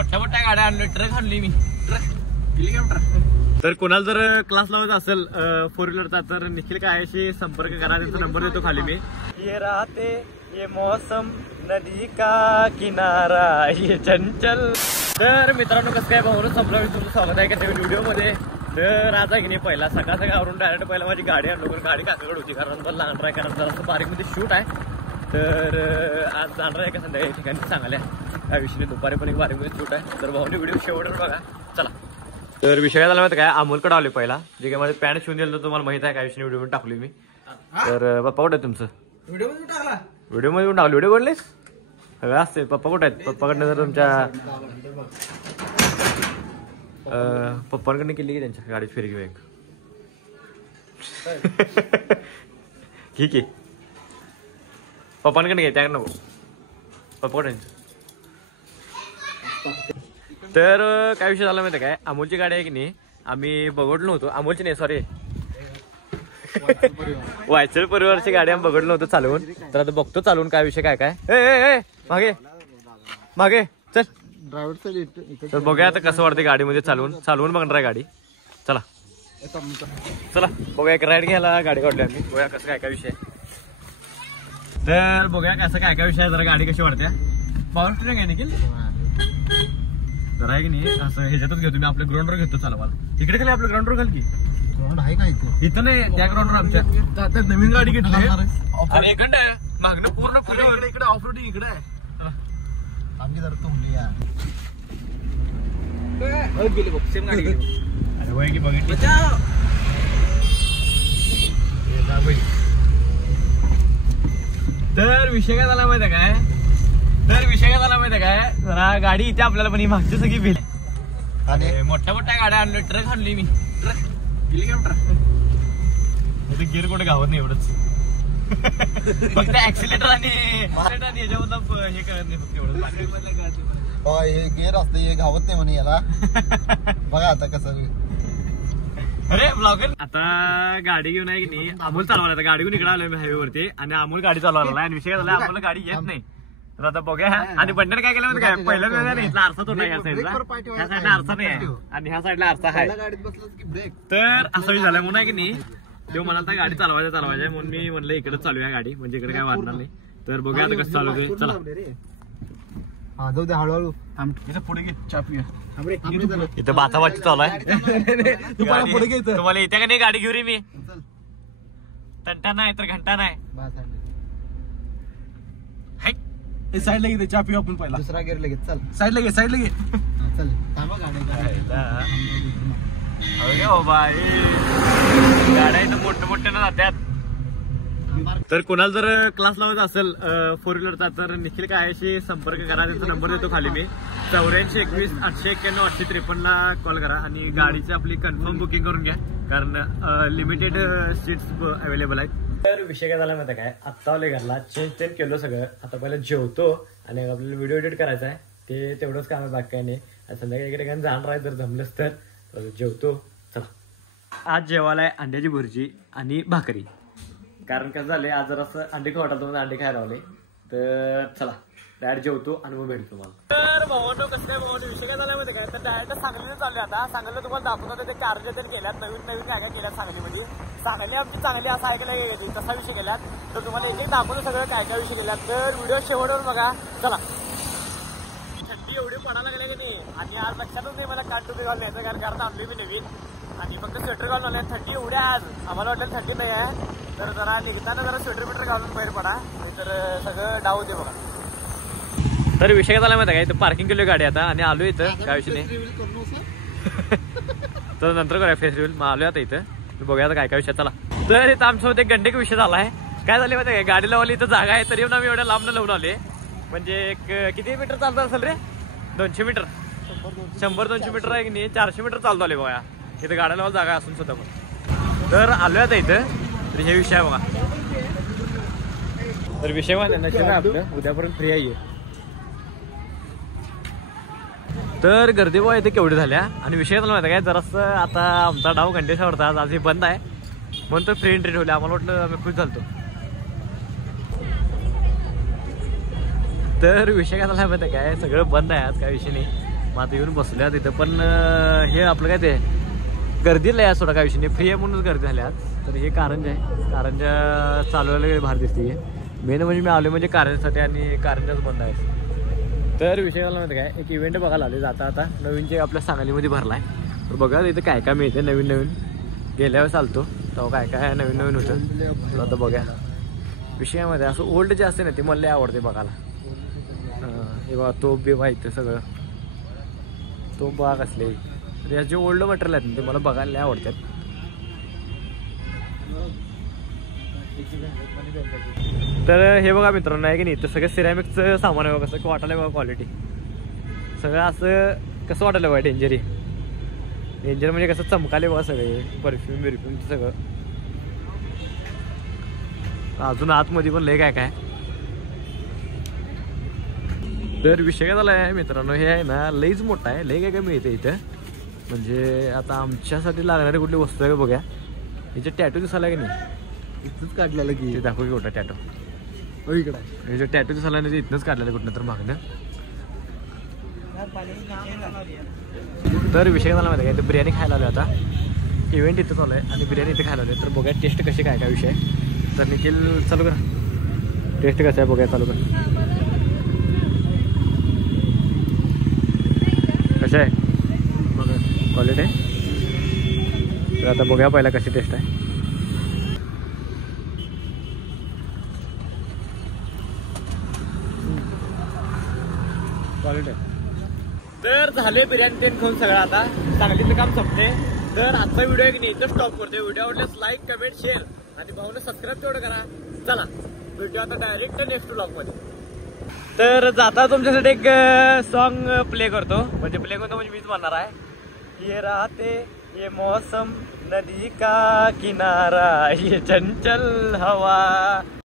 मोठ्या मोठ्या गाड्या आणल्या, ट्रक आणली मी, हेलिकॉप्टर. तर कोणाला जर क्लास लावायचा असेल 4 व्हीलरचा तर निखिल कायाशी संपर्क करा, त्यांचा नंबर देतो खाली मी. ये राहते ये मौसम नदी का किनारा ये चंचल. तर मित्रांनो कसं काय भाऊन संपला, तुमचं स्वागत आहे का व्हिडिओ मध्ये. तर आज आहे की नाही पहिला सकाळ आवरून डायरेक्ट पहिला माझी गाडी आणलो, पण गाडी काकाकडे होती कारण मला लहान ट्राय करायचं जरा बारीक मध्ये शूट आहे. तर आज जाणार आहे का संध्याकाळी ठिकाणी सांगायला त्या विषयी दुपारी पण एक बारीक मध्ये शूट आहे. तर भाऊने व्हिडिओ शेवटून बघा चला. तर विषय झाला माहिती काय, अमोलकडे आले पहिला, जे काय माझे पॅन्ट शिवून दिलं तर तुम्हाला माहित आहे काय विषयी व्हिडिओ टाकली मी. तर पप्पा कुठे आहे तुमचं? व्हिडिओ मध्ये टाकला, व्हिडिओ मध्ये टाकलं. व्हिडिओ बनलेस सगळं असते. पप्पा कुठे आहेत? पप्पाकडनं जर तुमच्या पप्पांकडनं केली की त्यांच्या गाडीत फेरी घेऊ एक ठीक आहे. पप्पांकडे घे त्या नको, पप्पा कुठे. तर काय विषय झाला माहिती काय, अमोलची गाडी आहे की नाही आम्ही बघडलो नव्हतो, अमोलची नाही सॉरी वायचळ परिवारची गाडी आम्ही बघडलो नव्हतो चालवून. तर आता बघतो चालवून काय विषय काय काय. मागे मागे चल ड्रायव्हर. तर बघूया आता कसं वाटतं गाडीमध्ये चालवून बघणार आहे गाडी. चला चला बघूया, एक राईड घ्यायला गाडी काढली आम्ही, बघूया कसं काय काय विषय. तर बघूया कसं काय काय विषय, जरा गाडी कशी वाटते. पॉवर स्टेरिंग आहे निखिल जरा आहे की नाही असं ह्याच्यातच घेतो मी, आपल्या ग्राउंडवर घेतो चालवायला. इकडे खाली आपलं ग्राउंडवर घाल की, ग्राउंड आहे का इथं नाही, त्या ग्राउंडवर आमच्या आता नवीन गाडी घेतली इकडे मागणं पूर्ण पुढे इकडे ऑफ रोडिंग इकडे आहे. आमची जर तुमली गेली बघ सेम गाडी गेली. अरे वय की बघितली. तर विषय काय झाला माहिती काय, जरा गाडी इथे आपल्याला पण मागची सगळी भेट आणि मोठ्या मोठ्या गाड्या आणल्या, ट्रक आणली मी, हेलिकॉप्टर. गिअर कुठे गावत नाही एवढंच, फक्त ऍक्सिलेटर आणि याच्यावर हे करत नाही फक्त एवढं. हे गिअर असतं हे गावत नाही म्हणे याला. बघा आता कसं. अरे ब्लॉगर आता गाडी घेऊन आहे की नाही अमोल चालवायला, गाडी घेऊन इकडे आलोय मी हायवे वरती आणि अमोल गाडी चालवायला. आणि विषय झाला अमोल गाडी येत नाही. तर आता बघूया. आणि बंडर काय केलं माहिती काय, पहिल्या वेळेला इथला आरसा तो नाही, या साईडला ह्या साईडला आरसा नाही आहे आणि ह्या साईडला आरसा आहे. तर असं झालं म्हणून आहे की नाही, तो म्हणाला गाडी चालवायचं म्हणून मी म्हणलं इकडे चालूया गाडी, म्हणजे इकडे काय वाढणार नाही. तर बघूया आता कसं चालवतोय. चला जाऊ दे हळूहळू. इथं पुढे घे, चापूया. इथं बाचाबाची चालू आहे. तुम्हाला येत्या का नाही गाडी घेऊ रे मी, टंटा नाही तर घंटा नाही. साईडला घे, चहा पिऊ आपण पहिला. दुसरा गिअर लगेच चल, साईडला घे चल. थांबा गाड्या इथं मोठ्या जात्यात. तर कोणाला जर क्लास लावायचा असेल 4 व्हीलरचा तर निखिल कायाशी संपर्क करा, त्यांचा नंबर देतो खाली मी. 8421 891 853 ला कॉल करा आणि गाडीची आपली कन्फर्म बुकिंग करून घ्या, कारण लिमिटेड सीट्स अवेलेबल आहेत. तर विषय काय झाला माहिती काय, आत्ता आले घरला, चेंज केलं सगळं. आता पहिला जेवतो आणि आपल्याला व्हिडिओ एडिट करायचा आहे, ते तेवढंच काम आहे, बाकी काय नाही. संध्याकाळी इकडे काही जाणार आहे जर जमलंच तर जेवतो. चला आज जेवायला आहे अंड्याची भुर्जी आणि भाकरी, कारण कसं झालंय आज जर असं अंडे खाऊ वाटलं अंडे खायला लावले. तर चला डायरेक्ट जेवतो आणि मग भेटतो मला. तर भावांनो कसं काय भावांनो विषय काय झाला माहिती काय, तर डायरेक्ट सांगलीला चालले. आता सांगलीला तुम्हाला दाखवतो ते चार्जर तर केल्यात, नवीन काय केल्यात सांगलीमध्ये. सांगली आमची चांगली असं ऐकायला गेली तसा विषय केल्यात. तर तुम्हाला एक दाखवतो सगळं काय काय विषय केल्यात. तर व्हिडिओ शेवटवर बघा. चला थंडी एवढी पडायला गेली की नाही, आणि आज लक्षातच नाही मला कान टोपी घालून यायचं, कारण घरात आणली मी नवीन आणि फक्त स्वेटर घालून आले. थंडी एवढी आज आम्हाला वाटलं थंडी नाही आहे, तर जरा निघताना जरा स्वेटर घालून बाहेर पडा, तर सगळं डाव होते बघा. तर विषय काय झाला माहिती काय, इथं पार्किंग केली गाडी आता आणि आलो इथं, काय विषय नाही. तर नंतर करूया फेस रिव्हील. मग आलोय आता इथं, बघूया आता काय काय विषय. चला तर इथं आमच्यासोबत एक गंडे विषय झाला आहे. काय झाले माहिती काय, गाडी लावली इथं जागा आहे तरी आम्ही एवढ्या लांब लावून आले. म्हणजे एक किती मीटर चालतं असेल रे, 200 मीटर 100-200 मीटर आहे की नाही, 400 मीटर चालतो आले बघा. इथं गाड्या लावायला जागा असून सुद्धा पण. तर आलोय आता इथं, तर हे विषय बघा. तर विषय नशीब आहे आपलं, उद्यापर्यंत फ्री आहे. तर गर्दी बघा इथे केवढी झाल्या. आणि विषय झाला माहिती काय, जरासं आता आमचा डाव घंटेश्वरचा आज हे बंद आहे म्हणून तर फ्री एंट्री ठेवली. आम्हाला वाटलं आम्ही खुश झालतो. तर विषय काय झाला माहिती काय, सगळं बंद आहे आज, काय विषय नाही. मग आता येऊन बसल्या तिथं. पण हे आपलं काय ते गर्दीला आहे सोडा, काय विषय नाही, फ्री आहे म्हणूनच गर्दी झाली आज. तर हे कारंजा आहे, कारंजा चालवायला भार दिसते. मेन म्हणजे मी आलो म्हणजे कारंजासाठी आणि कारंजाच बंद आहे. तर विषय झाला माहिती काय, एक इव्हेंट बघायला आले जाता आता नवीन जे आपल्या सांगलीमध्ये भरला आहे. तर बघा इथं काय काय मिळते नवीन नवीन. गेल्या वेळेस चालतो तेव्हा काय काय नवीन नवीन होतं. आता बघा विषयामध्ये असं ओल्ड जे असते ना ते मला आवडते बघायला. हे बघा तोप बी इथं सगळं तोप बघा कसले. तर या जे ओल्ड मटेरियल आहेत ते मला बघायला लय आवडतात. तर हे बघा मित्रांनो आहे की नाही, तर सगळं सिरॅमिकचं सामान आहे बघा. कसं वाटायला बघा क्वालिटी, सगळं असं कसं वाटायला बघा. डेंजर म्हणजे कसं चमकाले बघा सगळे, परफ्यूम सगळं. अजून आतमध्ये पण लय काय काय. तर विषय काय झाला आहे मित्रांनो, हे आहे ना लईच मोठा आहे, लय काय काय मिळते इथं. म्हणजे आता आमच्यासाठी लागणारी कुठली वस्तू आहे बघा. याचे टॅटू दिसायला की नाही, इथंच काढलेलं की ते दाखव की कुठं टॅटू. हो इकडं हे टॅटू दिसायला नाही, इथनंच काढलेलं कुठनं तर मागणं. तर विषय झाला माहिती काय, तर बिर्याणी खायला आलो आता. इव्हेंट इथं चालू आहे आणि बिर्याणी इथे खायला आलो. तर बघा टेस्ट कशी काय काय विषय. तर निखिल चालू करा, टेस्ट कसं आहे बघा, चालू करा. कसं आहे बघा क्वालिटी आहे. तर आता बघूया पहिला कशी टेस्ट आहे. क्वालिटी आहे. तर झाले बिर्याणी तेन खाऊन सगळं, आता सांगलीतलं काम संपते. तर आजचा व्हिडिओ आहे की नाही इथं स्टॉप करतोय. व्हिडिओ आवडल्यास लाईक कमेंट शेअर आणि भाऊने सबस्क्राईब तेवढं करा. चला व्हिडिओ आता डायरेक्ट नेक्स्ट व्लॉग मध्ये. तर जाता तुमच्यासाठी एक सॉन्ग प्ले करतो, म्हणजे प्ले करतो म्हणजे मीच म्हणणार आहे. ये राते ये मौसम नदी का किनारा ये चंचल हवा.